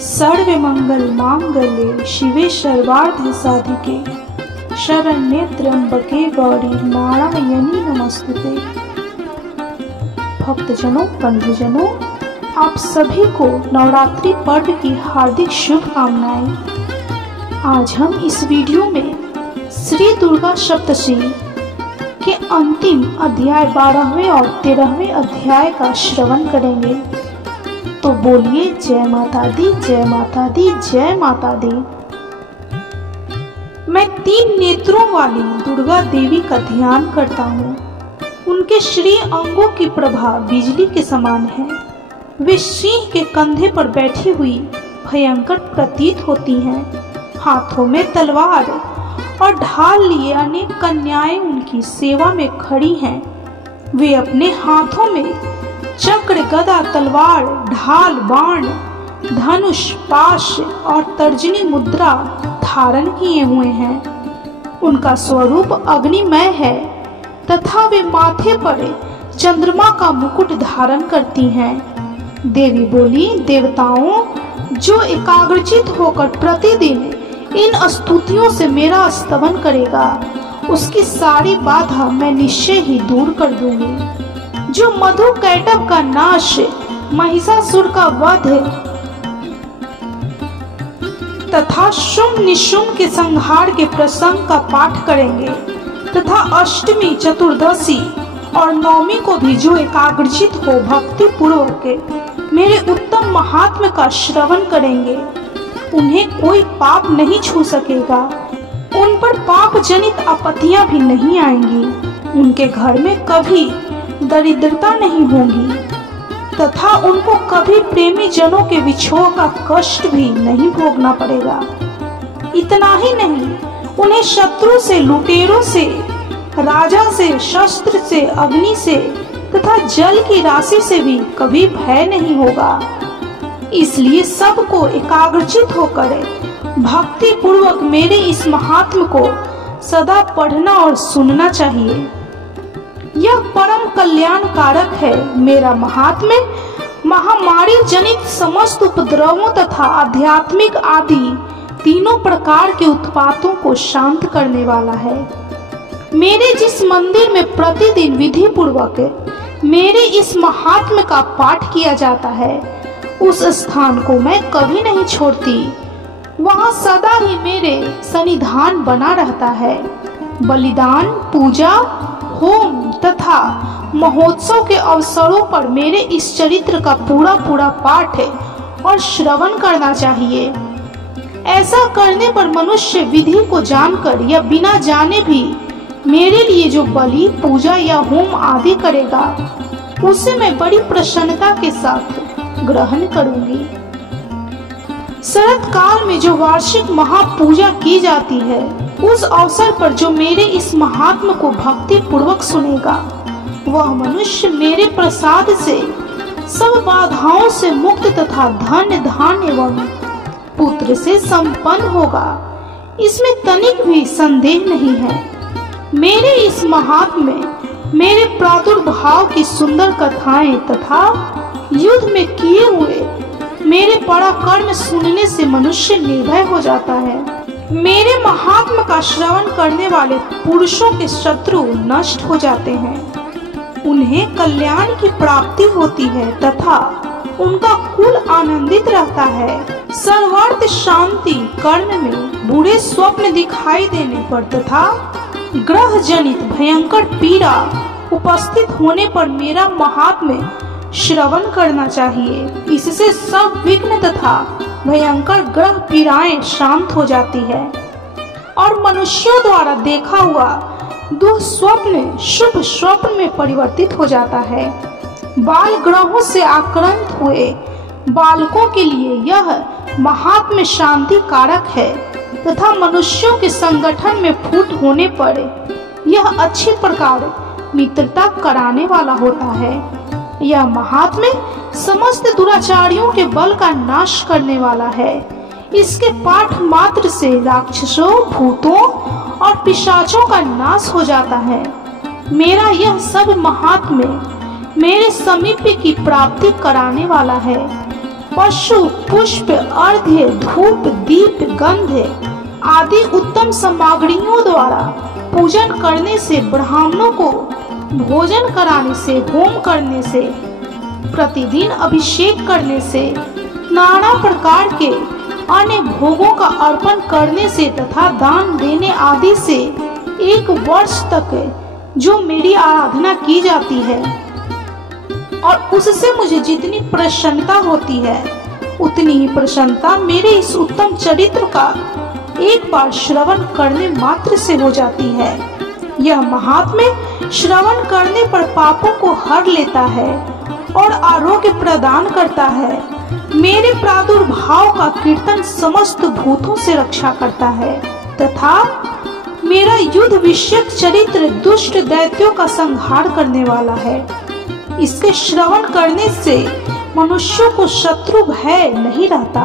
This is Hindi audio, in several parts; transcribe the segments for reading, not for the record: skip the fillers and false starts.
सर्वमंगल मांगल्ये शिवे सर्वार्थ साधिके शरण्ये त्र्यंबके गौरी नारायणी नमस्तुते। भक्तजनों, बंधुजनों, आप सभी को नवरात्रि पर्व की हार्दिक शुभकामनाएं। आज हम इस वीडियो में श्री दुर्गा सप्तशती के अंतिम अध्याय 12वें और 13वें अध्याय का श्रवण करेंगे। तो बोलिए जय माता दी, जय माता दी, जय माता दी। मैं 3 नेत्रों वाली दुर्गा देवी का ध्यान करता हूँ। उनके श्री अंगों की प्रभा बिजली के समान है। वे सिंह के कंधे पर बैठी हुई भयंकर प्रतीत होती हैं। हाथों में तलवार और ढाल लिए अनेक कन्याएं उनकी सेवा में खड़ी हैं। वे अपने हाथों में चक्र, गदा, तलवार, ढाल, बाण, धनुष, पाश और तर्जनी मुद्रा धारण किए हुए हैं। उनका स्वरूप अग्निमय है तथा वे माथे पर चंद्रमा का मुकुट धारण करती हैं। देवी बोली, देवताओं, जो एकाग्रचित होकर प्रतिदिन इन स्तुतियों से मेरा स्तवन करेगा, उसकी सारी बाधा मैं निश्चय ही दूर कर दूंगी। जो मधु कैटभ का नाश, महिषासुर का वध तथा शुंभ निशुंभ के संहार के प्रसंग का पाठ करेंगे तथा अष्टमी, चतुर्दशी और नवमी को भी जो एकाग्रचित हो भक्ति पूर्वक मेरे उत्तम महात्म्य का श्रवण करेंगे, उन्हें कोई पाप नहीं छू सकेगा। उन पर पाप जनित आपत्तियां भी नहीं आएंगी। उनके घर में कभी दरिद्रता नहीं होगी तथा उनको कभी प्रेमी जनों के विछोह का कष्ट भी नहीं भोगना पड़ेगा। इतना ही नहीं, उन्हें शत्रु से, लुटेरों से, राजा से, शस्त्र से, अग्नि से तथा जल की राशि से भी कभी भय नहीं होगा। इसलिए सबको एकाग्रचित होकर भक्ति पूर्वक मेरे इस महात्म्य को सदा पढ़ना और सुनना चाहिए। यह परम कल्याण कारक है। मेरा महात्म्य महामारी जनित समस्त उपद्रवों तथा आध्यात्मिक आदि तीनों प्रकार के उत्पातों को शांत करने वाला है। मेरे जिस मंदिर में प्रतिदिन विधि पूर्वक मेरे इस महात्म्य का पाठ किया जाता है, उस स्थान को मैं कभी नहीं छोड़ती। वहाँ सदा ही मेरे सन्निधान बना रहता है। बलिदान, पूजा, होम तथा महोत्सव के अवसरों पर मेरे इस चरित्र का पूरा पाठ और श्रवण करना चाहिए। ऐसा करने पर मनुष्य विधि को जानकर या बिना जाने भी मेरे लिए जो बलि, पूजा या होम आदि करेगा, उसे मैं बड़ी प्रसन्नता के साथ ग्रहण करूंगी। शरद काल में जो वार्षिक महापूजा की जाती है, उस अवसर पर जो मेरे इस महात्म्य को भक्ति पूर्वक सुनेगा, वह मनुष्य मेरे प्रसाद से सब बाधाओं से मुक्त तथा धन, धान्य एवं पुत्र से संपन्न होगा। इसमें तनिक भी संदेह नहीं है। मेरे इस महात्म्य में मेरे प्रादुर्भाव की सुंदर कथाएं तथा युद्ध में किए हुए मेरे पराक्रम सुनने से मनुष्य निर्भय हो जाता है। मेरे महात्म्य का श्रवण करने वाले पुरुषों के शत्रु नष्ट हो जाते हैं। उन्हें कल्याण की प्राप्ति होती है तथा उनका कुल आनंदित रहता है। सर्वार्थ शांति कर्म में बुरे स्वप्न दिखाई देने पर तथा ग्रह जनित भयंकर पीड़ा उपस्थित होने पर मेरा महात्म्य श्रवण करना चाहिए। इससे सब विघ्न तथा भयंकर ग्रह पीड़ाएं शांत हो जाती है और मनुष्यों द्वारा देखा हुआ दुःस्वप्न शुभ स्वप्न में परिवर्तित हो जाता है। बाल ग्रहों से आक्रांत हुए बालकों के लिए यह महात्म्य शांति कारक है तथा मनुष्यों के संगठन में फूट होने पर यह अच्छी प्रकार मित्रता कराने वाला होता है। यह महात्म्य समस्त दुराचारियों के बल का नाश करने वाला है। इसके पाठ मात्र से राक्षसों, भूतों और पिशाचों का नाश हो जाता है। मेरा यह सब महात्म्य मेरे समीप की प्राप्ति कराने वाला है। पशु, पुष्प, अर्घ्य, धूप, दीप, गंध आदि उत्तम सामग्रियों द्वारा पूजन करने से, ब्राह्मणों को भोजन कराने से, होम करने से, प्रतिदिन अभिषेक करने से, नाना प्रकार के अन्य भोगों का अर्पण करने से तथा दान देने आदि से 1 वर्ष तक जो मेरी आराधना की जाती है और उससे मुझे जितनी प्रसन्नता होती है, उतनी ही प्रसन्नता मेरे इस उत्तम चरित्र का एक बार श्रवण करने मात्र से हो जाती है। यह महात्म्य श्रवण करने पर पापों को हर लेता है और आरोग्य प्रदान करता है। मेरे प्रादुर्भाव का कीर्तन समस्त भूतों से रक्षा करता है तथा मेरा युद्ध विषयक चरित्र दुष्ट दैत्यों का संहार करने वाला है। इसके श्रवण करने से मनुष्यों को शत्रु भय नहीं रहता।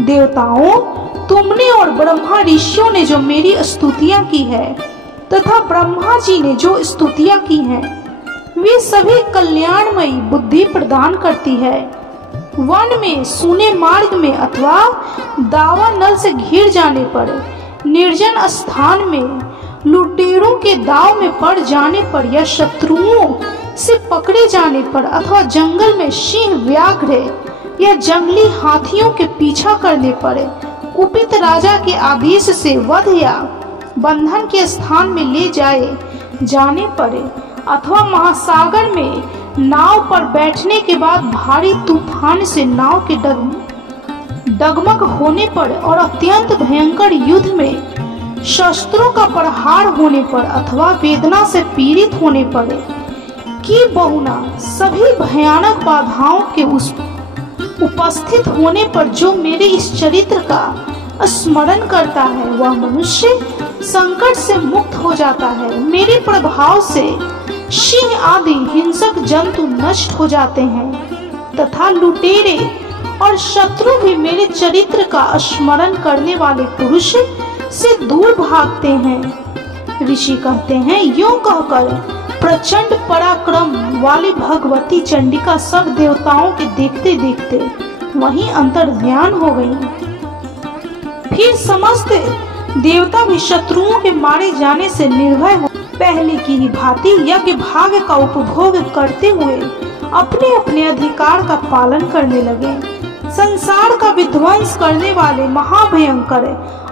देवताओं, तुमने और ब्रह्मा ऋषियों ने जो मेरी स्तुतियां की है तथा ब्रह्मा जी ने जो स्तुतियां की हैं, वे सभी कल्याणमयी बुद्धि प्रदान करती है। वन में, सूने मार्ग में अथवा दावा नल से घिर जाने पर, निर्जन स्थान में, लुटेरों के दाव में पड़ जाने पर या शत्रुओं से पकड़े जाने पर अथवा जंगल में सिंह, व्याघ्र या जंगली हाथियों के पीछा करने पर, कुपित राजा के आदेश से वध या बंधन के स्थान में ले जाने पर अथवा महासागर में नाव पर बैठने के बाद भारी तूफान से नाव के डगमग होने पर और अत्यंत भयंकर युद्ध में शस्त्रों का प्रहार होने पर अथवा वेदना से पीड़ित होने पर कि बहुना सभी भयानक बाधाओं के उस उपस्थित होने पर जो मेरे इस चरित्र का स्मरण करता है, वह मनुष्य संकट से मुक्त हो जाता है। मेरे प्रभाव से सिंह आदि हिंसक जंतु नष्ट हो जाते हैं तथा लुटेरे और शत्रु भी मेरे चरित्र का स्मरण करने वाले पुरुष से दूर भागते हैं। ऋषि कहते हैं, यूं कहकर प्रचंड पराक्रम वाली भगवती चंडिका सब देवताओं के देखते देखते वहीं अंतर ध्यान हो गई। फिर समस्त देवता भी शत्रुओं के मारे जाने से निर्भय हो पहले की ही भांति यज्ञ भाग का उपभोग करते हुए अपने अपने अधिकार का पालन करने लगे। संसार का विध्वंस करने वाले महाभयंकर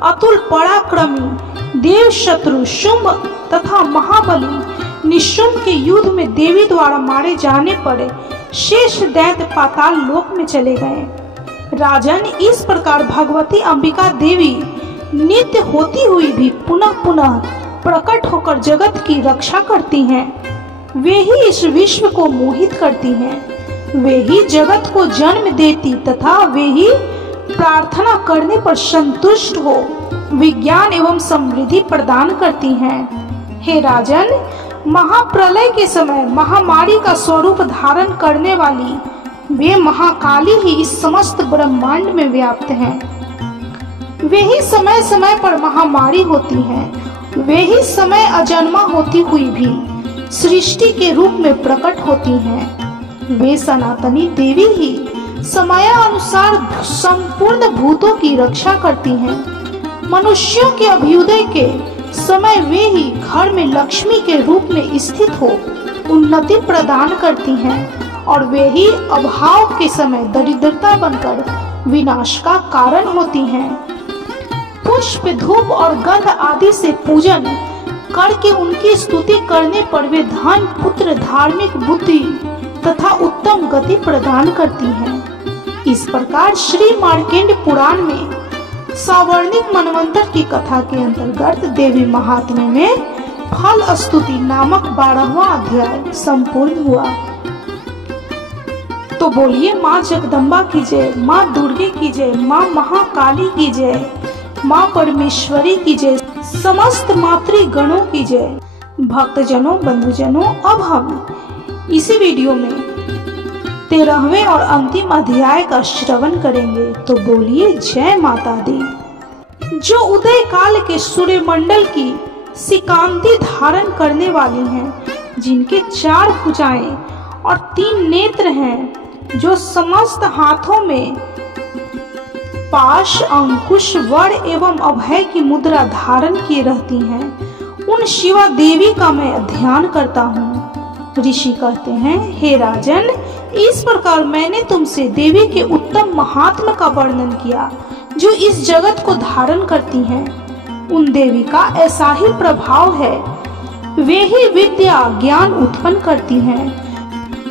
अतुल पराक्रमी देव शत्रु शुंभ तथा महाबली निशुंभ के युद्ध में देवी द्वारा मारे जाने पर शेष दैत्य पाताल लोक में चले गए। राजन, इस प्रकार भगवती अंबिका देवी नित्य होती हुई भी पुनः पुनः प्रकट होकर जगत की रक्षा करती हैं। वे ही इस विश्व को मोहित करती हैं। वे ही जगत को जन्म देती तथा वे ही प्रार्थना करने पर संतुष्ट हो विज्ञान एवं समृद्धि प्रदान करती हैं। हे राजन, महाप्रलय के समय महामारी का स्वरूप धारण करने वाली वे महाकाली ही इस समस्त ब्रह्मांड में व्याप्त हैं। वे ही समय समय पर महामारी होती हैं। वे ही समय अजन्मा होती हुई भी सृष्टि के रूप में प्रकट होती हैं। वे सनातनी देवी ही समयानुसार संपूर्ण भूतों की रक्षा करती हैं। मनुष्यों के अभ्युदय के समय वे ही घर में लक्ष्मी के रूप में स्थित हो उन्नति प्रदान करती हैं और वे ही अभाव के समय दरिद्रता बनकर विनाश का कारण होती हैं। पुष्प, धूप और गंध आदि से पूजन करके उनकी स्तुति करने पर वे धन, पुत्र, धार्मिक बुद्धि तथा उत्तम गति प्रदान करती हैं। इस प्रकार श्री मार्कंड पुराण में सावर्णिक मनवंतर की कथा के अंतर्गत देवी महात्म्य में फल स्तुति नामक 12वां अध्याय संपूर्ण हुआ। तो बोलिए माँ जगदम्बा की जय, माँ दुर्गे की जय, माँ महाकाली की जय, माँ परमेश्वरी की जय, समस्त मातृगणों की जय। भक्तजनों, बंधुजनों, अब हम इसी वीडियो में 13वें और अंतिम अध्याय का श्रवण करेंगे। तो बोलिए जय माता दी। जो उदय काल के सूर्यमंडल की सिकांति धारण करने वाली हैं, जिनके 4 भुजाएं और 3 नेत्र हैं, जो समस्त हाथों में पाश, अंकुश, वर एवं अभय की मुद्रा धारण किए रहती हैं, उन शिवा देवी का मैं ध्यान करता हूँ। ऋषि कहते हैं, हे राजन, इस प्रकार मैंने तुमसे देवी के उत्तम महात्म का वर्णन किया, जो इस जगत को धारण करती हैं। उन देवी का ऐसा ही प्रभाव है, वे ही विद्या ज्ञान उत्पन्न करती हैं।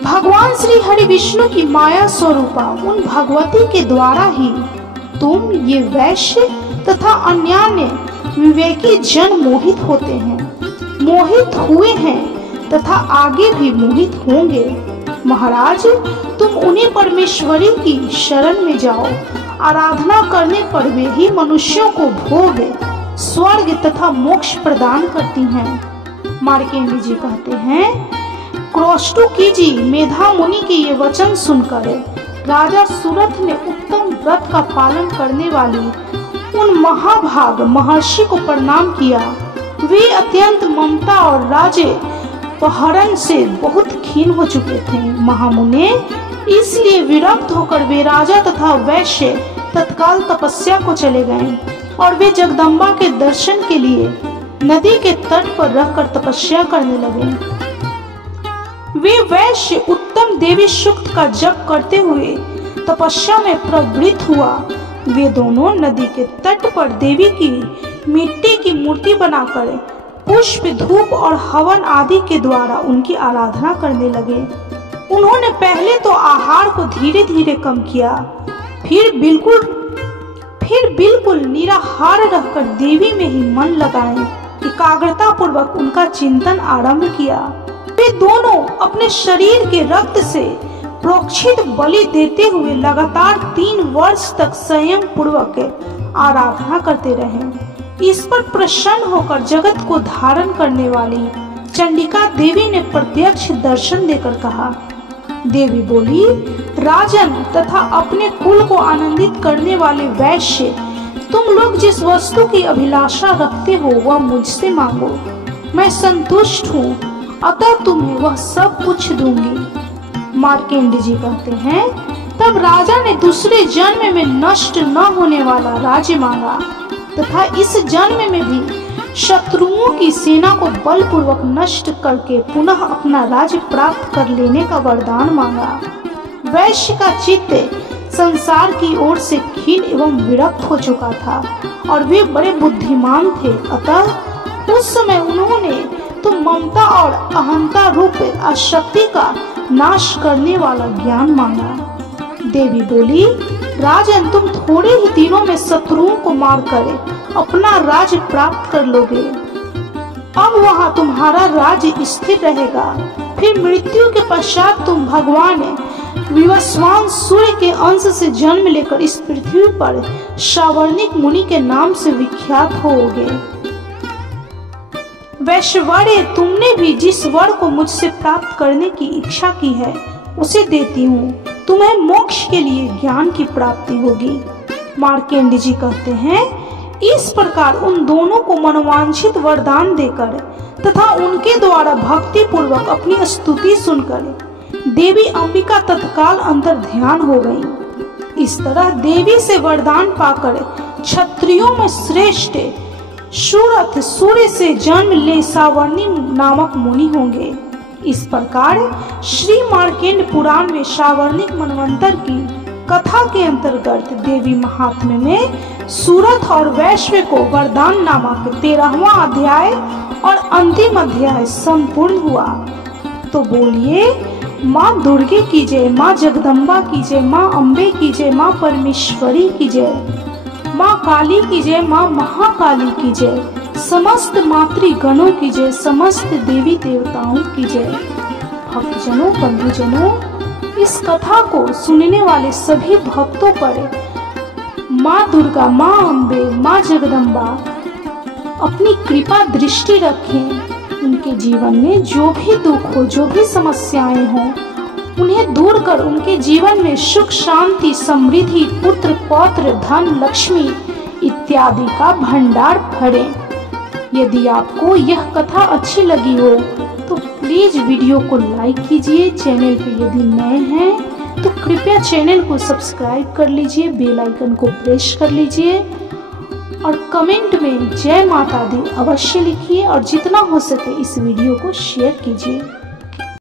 भगवान श्री हरि विष्णु की माया स्वरूपा उन भगवती के द्वारा ही तुम ये वैश्य तथा अन्यान्य विवेकी जन मोहित होते हैं, मोहित हुए हैं तथा आगे भी मोहित होंगे। महाराज, तुम उन्हीं परमेश्वरी की शरण में जाओ। आराधना करने पर वे ही मनुष्यों को भोग, स्वर्ग तथा मोक्ष प्रदान करती हैं। मार्कंडेय जी कहते हैं, क्रोष्टुकीजी मेधा मुनि के ये वचन सुनकर राजा सुरथ ने उत्तम व्रत का पालन करने वाली उन महाभाग महर्षि को प्रणाम किया। वे अत्यंत ममता और राजे पहरण से बहुत क्षीण हो चुके थे। महामुने, इसलिए विरक्त होकर वे राजा तथा वैश्य तत्काल तपस्या को चले गए और वे जगदम्बा के दर्शन के लिए नदी के तट पर रहकर तपस्या करने लगे। वे वैश्य उत्तम देवी सूक्त का जप करते हुए तपस्या में प्रवृत्त हुआ। वे दोनों नदी के तट पर देवी की मिट्टी की मूर्ति बनाकर पुष्प, धूप और हवन आदि के द्वारा उनकी आराधना करने लगे। उन्होंने पहले तो आहार को धीरे धीरे कम किया, फिर बिल्कुल निराहार रहकर देवी में ही मन लगाए एकाग्रता पूर्वक उनका चिंतन आरंभ किया। वे दोनों अपने शरीर के रक्त से प्रोक्षित बलि देते हुए लगातार 3 वर्ष तक संयम पूर्वक आराधना करते रहे। इस पर प्रसन्न होकर जगत को धारण करने वाली चंडिका देवी ने प्रत्यक्ष दर्शन देकर कहा। देवी बोली, राजन तथा अपने कुल को आनंदित करने वाले वैश्य, तुम लोग जिस वस्तु की अभिलाषा रखते हो वह मुझसे मांगो, मैं संतुष्ट हूँ, अतः तुम्हें वह सब कुछ दूंगी। मार्कंडेय जी कहते हैं, तब राजा ने दूसरे जन्म में नष्ट न होने वाला राज्य मांगा तथा इस जन्म में भी शत्रुओं की सेना को बलपूर्वक नष्ट करके पुनः अपना राज्य प्राप्त कर लेने का वरदान मांगा। वैश्य का चित्त संसार की ओर से क्षीण एवं विरक्त हो चुका था और वे बड़े बुद्धिमान थे, अतः उस समय उन्होंने तो ममता और अहंता रूप आसक्ति का नाश करने वाला ज्ञान मांगा। देवी बोली, राजन, तुम थोड़े ही दिनों में शत्रुओं को मारकर अपना राज्य प्राप्त कर लोगे। अब वहां तुम्हारा राज्य स्थिर रहेगा। फिर मृत्यु के पश्चात तुम भगवान विवस्वान सूर्य के अंश से जन्म लेकर इस पृथ्वी पर सावर्णिक मुनि के नाम से विख्यात होगे। वैश्यवर्य, तुमने भी जिस वर को मुझसे प्राप्त करने की इच्छा की है उसे देती हूँ। तुम्हें मोक्ष के लिए ज्ञान की प्राप्ति होगी। मार्कंडेय जी कहते हैं, इस प्रकार उन दोनों को मनोवांछित वरदान देकर तथा उनके द्वारा भक्ति पूर्वक अपनी स्तुति सुनकर देवी अंबिका तत्काल अंतर ध्यान हो गईं। इस तरह देवी से वरदान पाकर क्षत्रियों में श्रेष्ठ सुरथ सूर्य से जन्म ले सावर्णी नामक मुनि होंगे। इस प्रकार श्री मार्कंडेय पुराण में सावर्णिक मनवंतर की कथा के अंतर्गत देवी महात्म्य में सुरथ और वैश्य को वरदान नामक 13वां अध्याय और अंतिम अध्याय संपूर्ण हुआ। तो बोलिए, माँ दुर्गे की जय, माँ जगदम्बा की जय, माँ अम्बे की जय, माँ परमेश्वरी की जय, माँ काली की जय, माँ महाकाली की जय, समस्त मातृगणों की जय, समस्त देवी देवताओं की जय। भक्तजनों, बंधुजनों, इस कथा को सुनने वाले सभी भक्तों पर माँ दुर्गा, माँ अम्बे, माँ जगदम्बा अपनी कृपा दृष्टि रखें। उनके जीवन में जो भी दुख हो, जो भी समस्याएं हो, उन्हें दूर कर उनके जीवन में सुख, शांति, समृद्धि, पुत्र, पौत्र, धन, लक्ष्मी इत्यादि का भंडार भरें। यदि आपको यह कथा अच्छी लगी हो तो प्लीज़ वीडियो को लाइक कीजिए। चैनल पे यदि नए हैं तो कृपया चैनल को सब्सक्राइब कर लीजिए, बेल आइकन को प्रेस कर लीजिए और कमेंट में जय माता दी अवश्य लिखिए और जितना हो सके इस वीडियो को शेयर कीजिए।